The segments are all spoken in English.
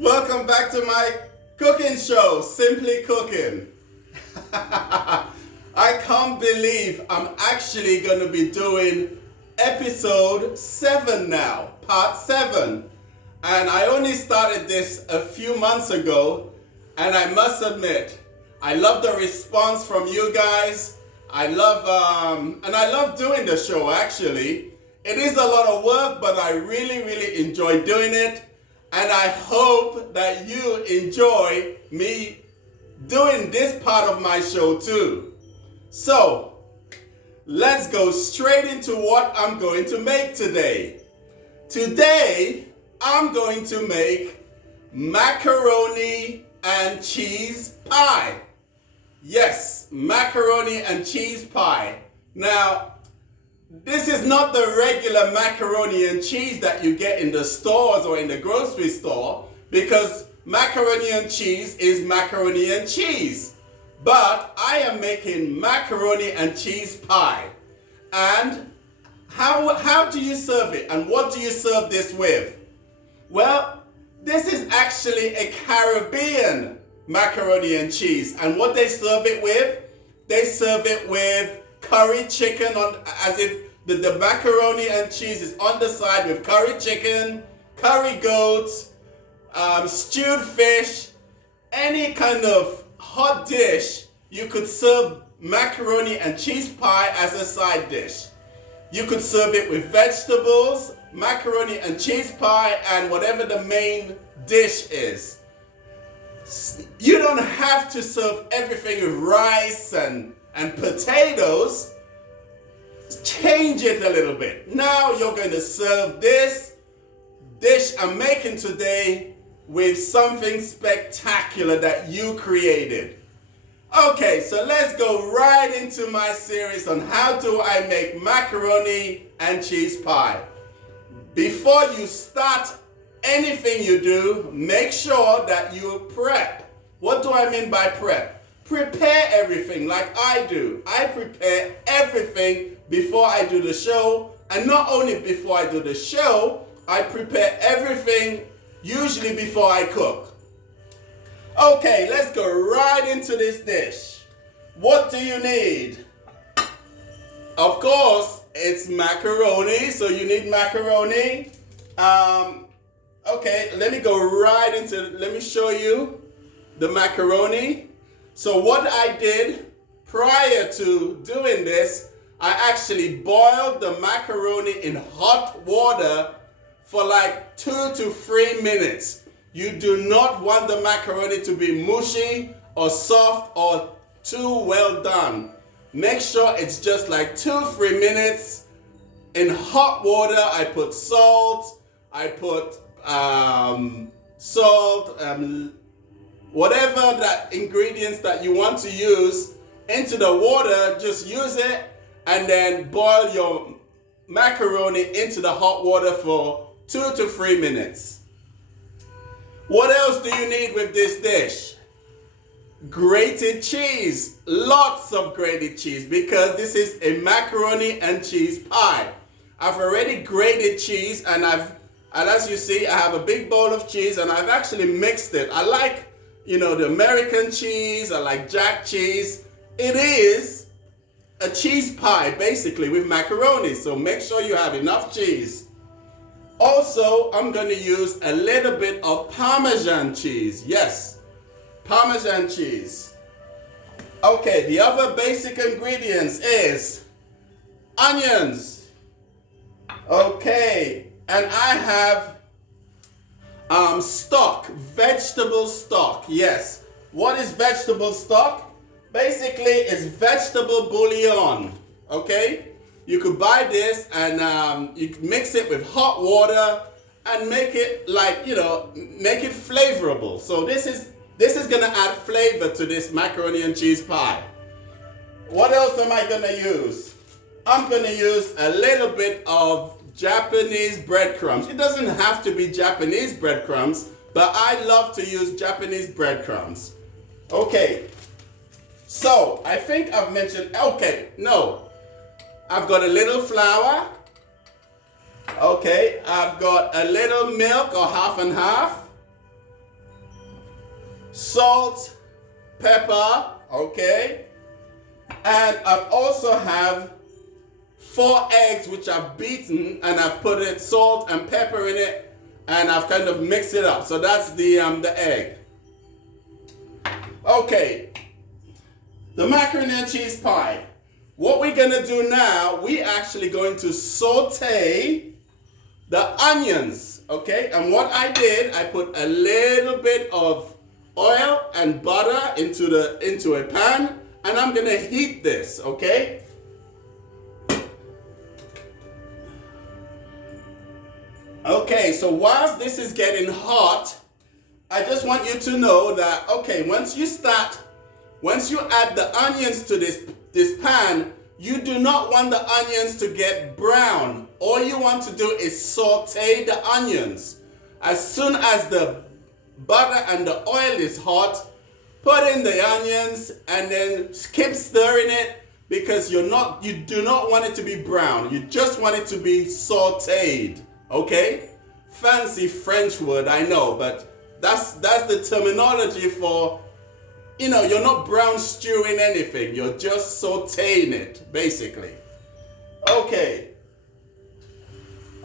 Welcome back to my cooking show, Simply Cooking. I can't believe I'm actually going to be doing episode 7 now, part 7. And I only started this a few months ago, and I must admit, I love the response from you guys. I love doing the show actually. It is a lot of work, but I really enjoy doing it. And I hope that you enjoy me doing this part of my show too. So, let's go straight into what I'm going to make today. Today, I'm going to make macaroni and cheese pie. Yes, macaroni and cheese pie. Now, this is not the regular macaroni and cheese that you get in the stores or in the grocery store, because macaroni and cheese is macaroni and cheese. But I am making macaroni and cheese pie. And how do you serve it? And what do you serve this with? Well, this is actually a Caribbean macaroni and cheese. And what they serve it with? They serve it with curry chicken, as if the macaroni and cheese is on the side with curry chicken, curry goat, stewed fish, any kind of hot dish. You could serve macaroni and cheese pie as a side dish. You could serve it with vegetables, macaroni and cheese pie, and whatever the main dish is. You don't have to serve everything with rice and potatoes. Change it a little bit. Now you're going to serve this dish I'm making today with something spectacular that you created. Okay, so let's go right into my series on how do I make macaroni and cheese pie. Before you start anything you do, make sure that you prep. What do I mean by prep? Prepare everything like I do. I prepare everything before I do the show. And not only before I do the show, I prepare everything usually before I cook. Okay, let's go right into this dish. What do you need? Of course, it's macaroni, so you need macaroni. Okay, let me show you the macaroni. So what I did prior to doing this, I actually boiled the macaroni in hot water for like 2 to 3 minutes. You do not want the macaroni to be mushy or soft or too well done. Make sure it's just like 2-3 minutes in hot water. I put salt, whatever that ingredients that you want to use into the water, just use it and then boil your macaroni into the hot water for 2 to 3 minutes. What else do you need with this dish? Grated cheese, lots of grated cheese, because this is a macaroni and cheese pie. I've already grated cheese, and as you see, I have a big bowl of cheese, and I've actually mixed it. I like the American cheese, I like jack cheese. It is a cheese pie, basically, with macaroni, so make sure you have enough cheese. Also, I'm going to use a little bit of Parmesan cheese. Yes, Parmesan cheese. Okay, the other basic ingredients is onions. Okay, and I have stock, vegetable stock. Yes. What is vegetable stock? Basically, it's vegetable bouillon. Okay? You could buy this and you can mix it with hot water and make it make it flavorable. So this is going to add flavor to this macaroni and cheese pie. What else am I going to use? I'm going to use a little bit of Japanese breadcrumbs. It doesn't have to be Japanese breadcrumbs, but I love to use Japanese breadcrumbs. Okay, so I think I've mentioned, I've got a little flour. Okay, I've got a little milk or half and half. salt, pepper, okay? And I've also have 4 eggs which I've beaten, and I've put it salt and pepper in it, and I've kind of mixed it up. So that's the egg. Okay, the macaroni and cheese pie. What we're gonna do now, we actually going to saute the onions, okay? And what I did, I put a little bit of oil and butter into a pan, and I'm gonna heat this, okay? Okay, so whilst this is getting hot, I just want you to know that, okay, once you add the onions to this pan, you do not want the onions to get brown. All you want to do is saute the onions. As soon as the butter and the oil is hot, put in the onions and then keep stirring it, because you do not want it to be brown. You just want it to be sauteed, okay? Fancy French word, I know, but that's the terminology for, you know, you're not brown stewing anything. You're just sauteing it, basically. Okay.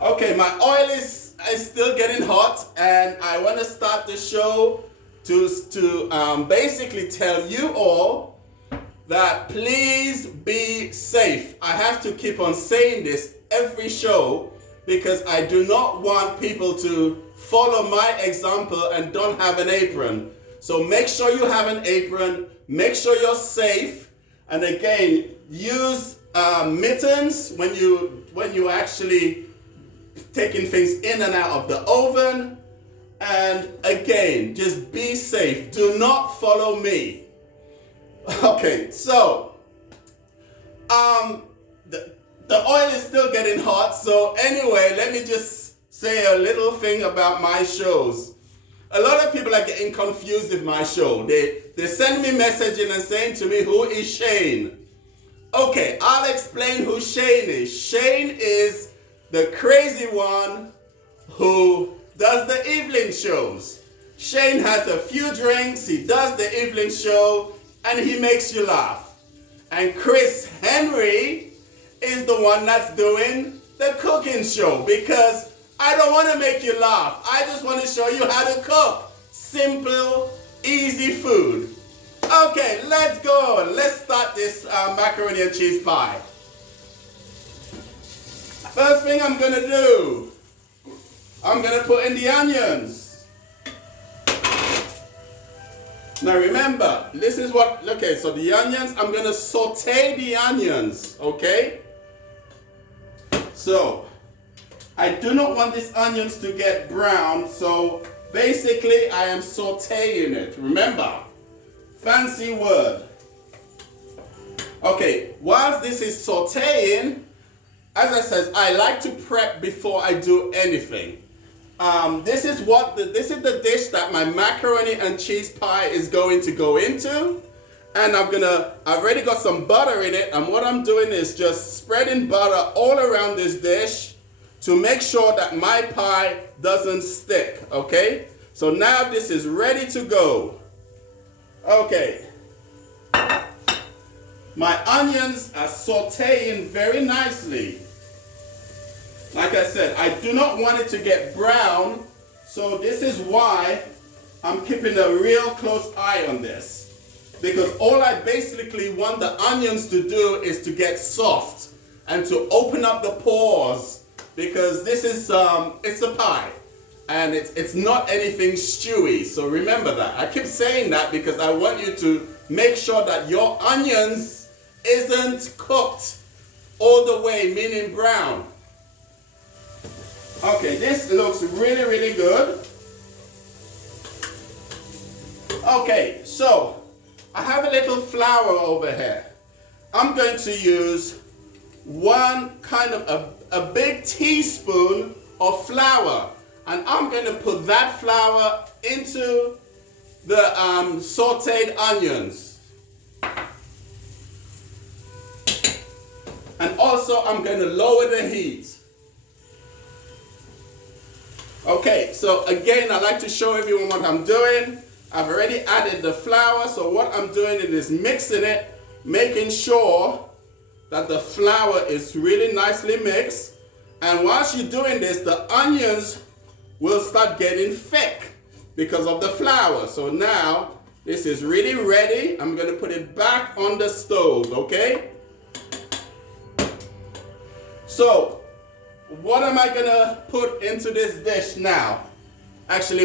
Okay, my oil is still getting hot, and I want to start the show to basically tell you all that please be safe. I have to keep on saying this every show, because I do not want people to follow my example and don't have an apron. So make sure you have an apron, make sure you're safe, and again, use mittens when you actually taking things in and out of the oven. And again, just be safe. Do not follow me. Okay, so the oil is still getting hot. So anyway, let me just say a little thing about my shows. A lot of people are getting confused with my show. They send me messaging and saying to me, who is Shane? Okay, I'll explain who Shane is. Shane is the crazy one who does the evening shows. Shane has a few drinks, he does the evening show, and he makes you laugh. And Chris Henry is the one that's doing the cooking show, because I don't want to make you laugh. I just want to show you how to cook simple, easy food. Okay, let's go. Let's start this macaroni and cheese pie. First thing I'm going to do, I'm going to put in the onions. Now remember, this is what, okay, so the onions, I'm going to saute the onions, okay? So, I do not want these onions to get brown, so basically I am sauteing it. Remember, fancy word. Okay, whilst this is sauteing, as I said, I like to prep before I do anything. This is the dish that my macaroni and cheese pie is going to go into. And I've already got some butter in it, and what I'm doing is just spreading butter all around this dish to make sure that my pie doesn't stick, okay? So now this is ready to go. Okay. My onions are sauteing very nicely. Like I said, I do not want it to get brown, so this is why I'm keeping a real close eye on this. Because all I basically want the onions to do is to get soft and to open up the pores, because this is it's a pie and it's not anything stewy. So remember that. I keep saying that because I want you to make sure that your onions isn't cooked all the way, meaning brown. Okay, this looks really, really good. Okay, so I have a little flour over here. I'm going to use one kind of a big teaspoon of flour, and I'm going to put that flour into the sauteed onions. And also I'm going to lower the heat. Okay, so again, I like to show everyone what I'm doing. I've already added the flour, so what I'm doing is mixing it, making sure that the flour is really nicely mixed. And whilst you're doing this, the onions will start getting thick because of the flour. So now this is really ready. I'm going to put it back on the stove, okay? So what am I going to put into this dish now? Actually,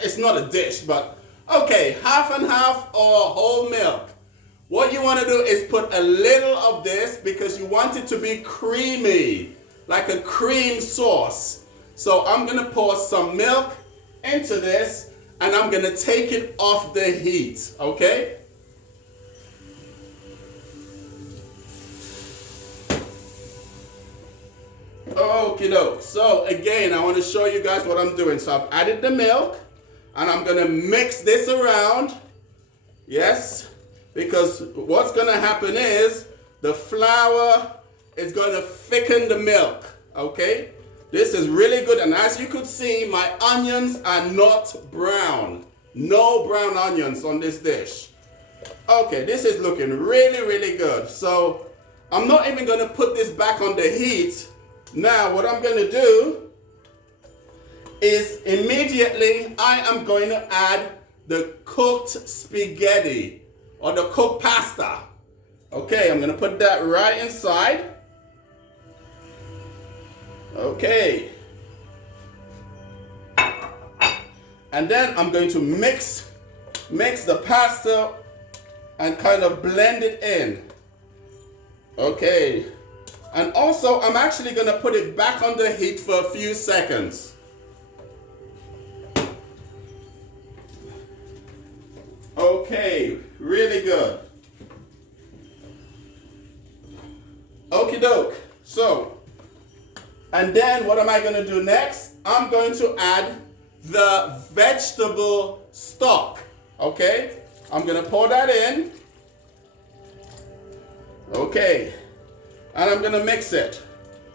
it's not a dish, but okay, half and half or whole milk. What you want to do is put a little of this because you want it to be creamy, like a cream sauce. So I'm going to pour some milk into this and I'm going to take it off the heat, okay? Okie doke. So again, I want to show you guys what I'm doing. So I've added the milk and I'm going to mix this around. Yes, because what's going to happen is the flour is going to thicken the milk, okay? This is really good, and as you could see, my onions are not brown. No brown onions on this dish. Okay, this is looking really, really good. So I'm not even going to put this back on the heat. Now what I'm going to do is immediately I am going to add the cooked spaghetti or the cooked pasta. Okay, I'm going to put that right inside. Okay. And then I'm going to mix the pasta and kind of blend it in. Okay. And also, I'm actually going to put it back on the heat for a few seconds. Okay, really good. Okie doke. So, and then what am I going to do next? I'm going to add the vegetable stock. Okay, I'm going to pour that in. Okay, and I'm going to mix it.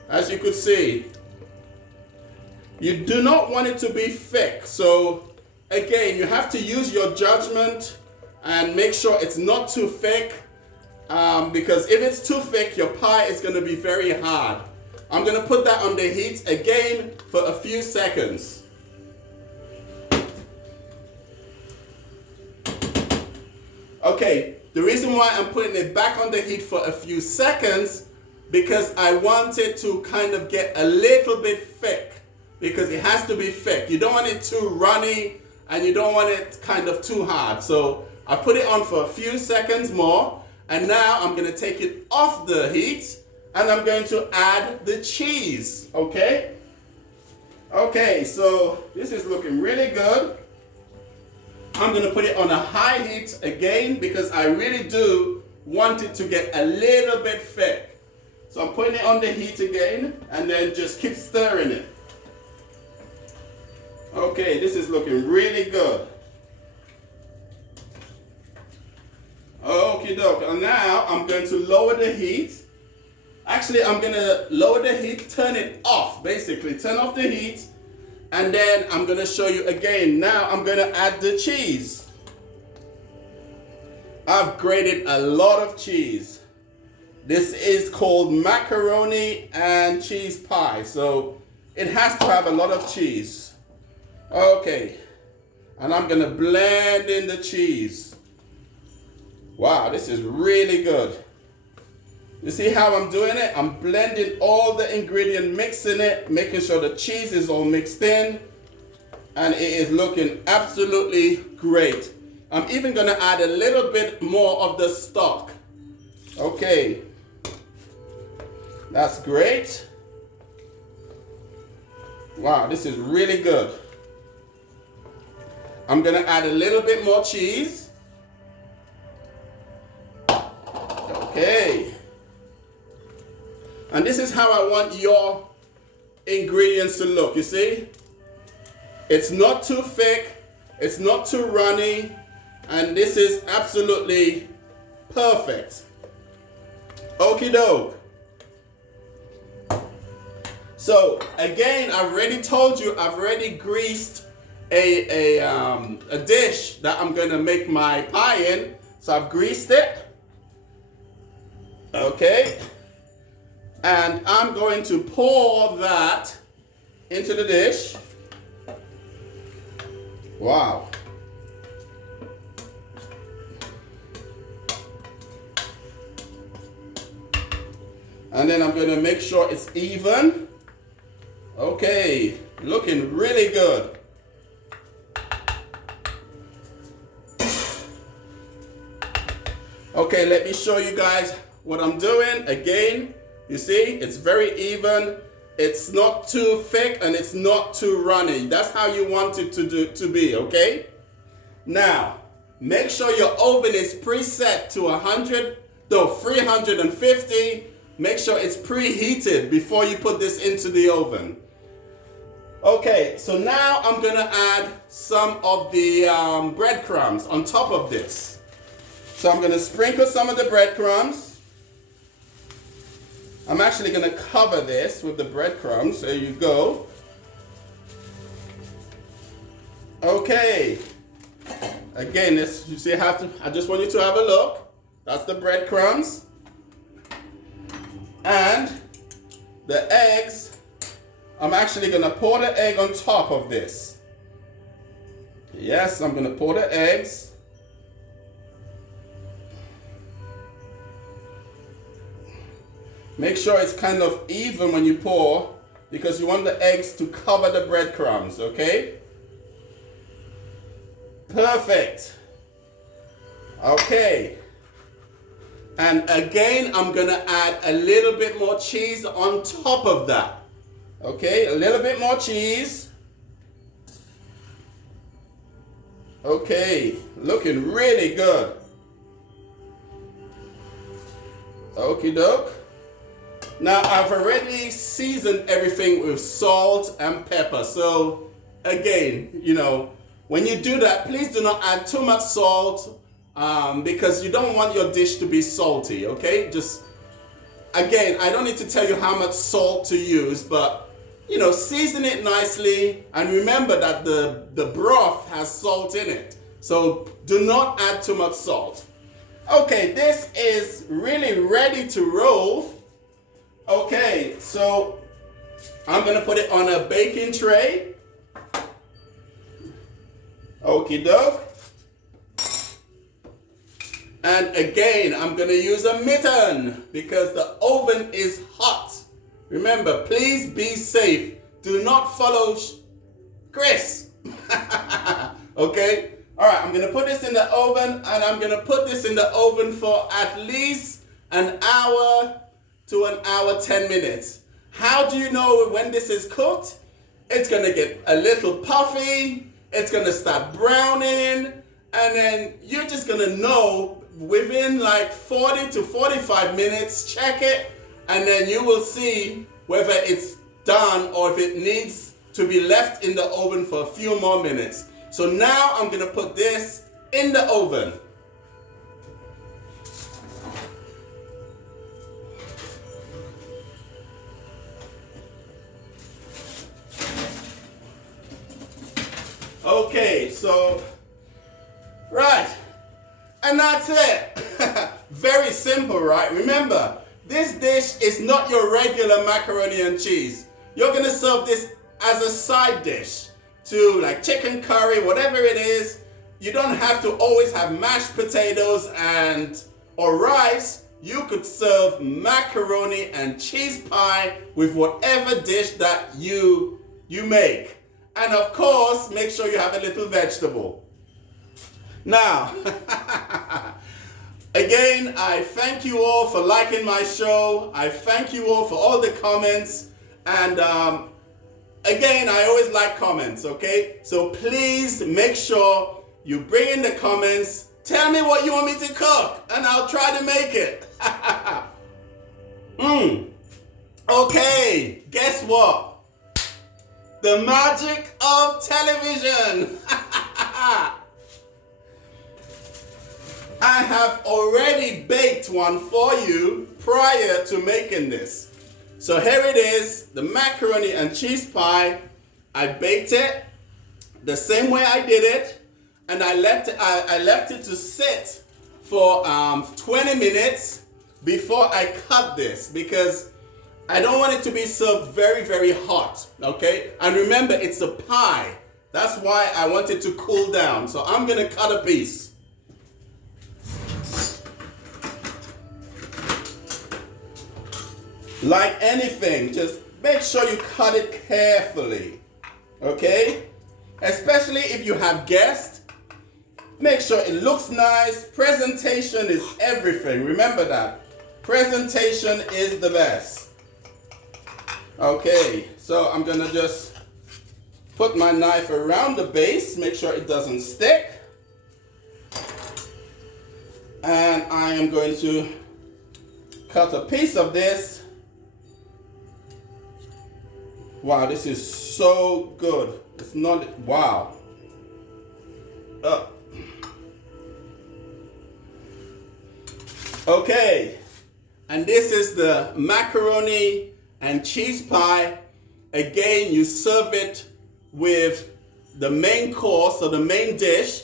As you could see, you do not want it to be thick. So again, you have to use your judgment and make sure it's not too thick, because if it's too thick, your pie is going to be very hard. I'm going to put that on the heat again for a few seconds. Okay, the reason why I'm putting it back on the heat for a few seconds, because I want it to kind of get a little bit thick, because it has to be thick. You don't want it too runny and you don't want it kind of too hard. So I put it on for a few seconds more, and now I'm going to take it off the heat and I'm going to add the cheese, okay? Okay, so this is looking really good. I'm going to put it on a high heat again because I really do want it to get a little bit thick. So I'm putting it on the heat again and then just keep stirring it. Okay, this is looking really good. Okie doke. And now I'm going to lower the heat. Actually, I'm going to lower the heat, turn it off, basically. Turn off the heat. And then I'm going to show you again. Now I'm going to add the cheese. I've grated a lot of cheese. This is called macaroni and cheese pie. So it has to have a lot of cheese. Okay. And I'm going to blend in the cheese. Wow, this is really good. You see how I'm doing it? I'm blending all the ingredient, mixing it, making sure the cheese is all mixed in. And it is looking absolutely great. I'm even going to add a little bit more of the stock. Okay. That's great. Wow, this is really good. I'm going to add a little bit more cheese. Okay. And this is how I want your ingredients to look, you see? It's not too thick, it's not too runny, and this is absolutely perfect. Okie doke. So again, I've already told you, I've already greased a dish that I'm gonna make my pie in. So I've greased it. Okay. And I'm going to pour that into the dish. Wow. And then I'm going to make sure it's even. Okay, looking really good. Okay, let me show you guys what I'm doing. Again, you see, it's very even. It's not too thick and it's not too runny. That's how you want it to be, okay? Now, make sure your oven is preset to 350. Make sure it's preheated before you put this into the oven. Okay, so now I'm gonna add some of the breadcrumbs on top of this. So I'm gonna sprinkle some of the breadcrumbs. I'm actually gonna cover this with the breadcrumbs. There you go. Okay. Again, this, you see, I just want you to have a look. That's the breadcrumbs. And the eggs, I'm actually gonna pour the egg on top of this. Yes, I'm gonna pour the eggs. Make sure it's kind of even when you pour, because you want the eggs to cover the breadcrumbs, okay? Perfect. Okay. And again, I'm gonna add a little bit more cheese on top of that. Okay, a little bit more cheese. Okay, looking really good. Okie doke. Now I've already seasoned everything with salt and pepper. So again, you know, when you do that, please do not add too much salt because you don't want your dish to be salty, okay? Just, again, I don't need to tell you how much salt to use, but, you know, season it nicely. And remember that the broth has salt in it. So do not add too much salt. Okay, this is really ready to roll. Okay, so I'm gonna put it on a baking tray. Okie doke. And again, I'm gonna use a mitten because the oven is hot. Remember, please be safe. Do not follow Chris. Okay? All right, I'm gonna put this in the oven and I'm gonna put this in the oven for at least an hour to an hour, 10 minutes. How do you know when this is cooked? It's gonna get a little puffy, it's gonna start browning, and then you're just gonna know within like 40 to 45 minutes, check it, and then you will see whether it's done or if it needs to be left in the oven for a few more minutes. So now I'm gonna put this in the oven. Okay, so, right, and that's it. Very simple, right? Remember, this dish is not your regular macaroni and cheese. You're gonna serve this as a side dish to like chicken curry, whatever it is. You don't have to always have mashed potatoes or rice. You could serve macaroni and cheese pie with whatever dish that you make. And of course, make sure you have a little vegetable. Now, again, I thank you all for liking my show. I thank you all for all the comments. And again, I always like comments, okay? So please make sure you bring in the comments. Tell me what you want me to cook, and I'll try to make it. Okay, guess what? The magic of television. I have already baked one for you prior to making this. So here it is, the macaroni and cheese pie. I baked it. the same way I did it, and I left it to sit for 20 minutes before I cut this, because I don't want it to be served very, very hot, okay? And remember, it's a pie. That's why I want it to cool down. So I'm gonna cut a piece. Like anything, just make sure you cut it carefully, okay? Especially if you have guests, make sure it looks nice. Presentation is everything. Remember that. Presentation is the best. Okay, so I'm gonna just put my knife around the base, make sure it doesn't stick. And I am going to cut a piece of this. Wow, this is so good. It's not, wow. Okay, and this is the macaroni and cheese pie. Again, you serve it with the main course or the main dish,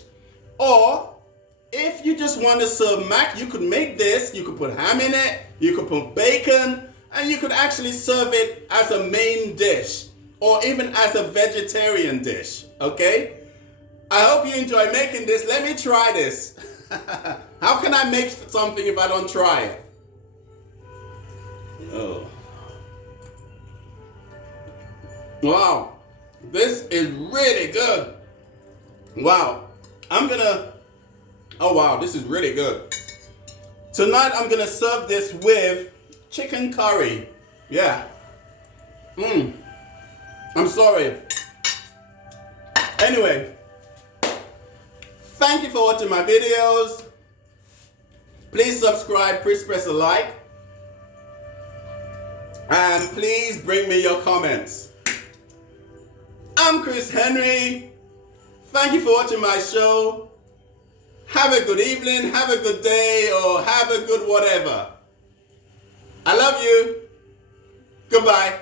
or if you just want to serve mac, you could make this, you could put ham in it, you could put bacon, and you could actually serve it as a main dish or even as a vegetarian dish, okay? I hope you enjoy making this. Let me try this. How can I make something if I don't try it? Oh. Wow, this is really good. Wow, oh wow, this is really good. Tonight I'm gonna serve this with chicken curry. Yeah. I'm sorry. Anyway, thank you for watching my videos. Please subscribe, please press a like. And please bring me your comments. I'm Chris Henry. Thank you for watching my show. Have a good evening, have a good day, or have a good whatever. I love you. Goodbye.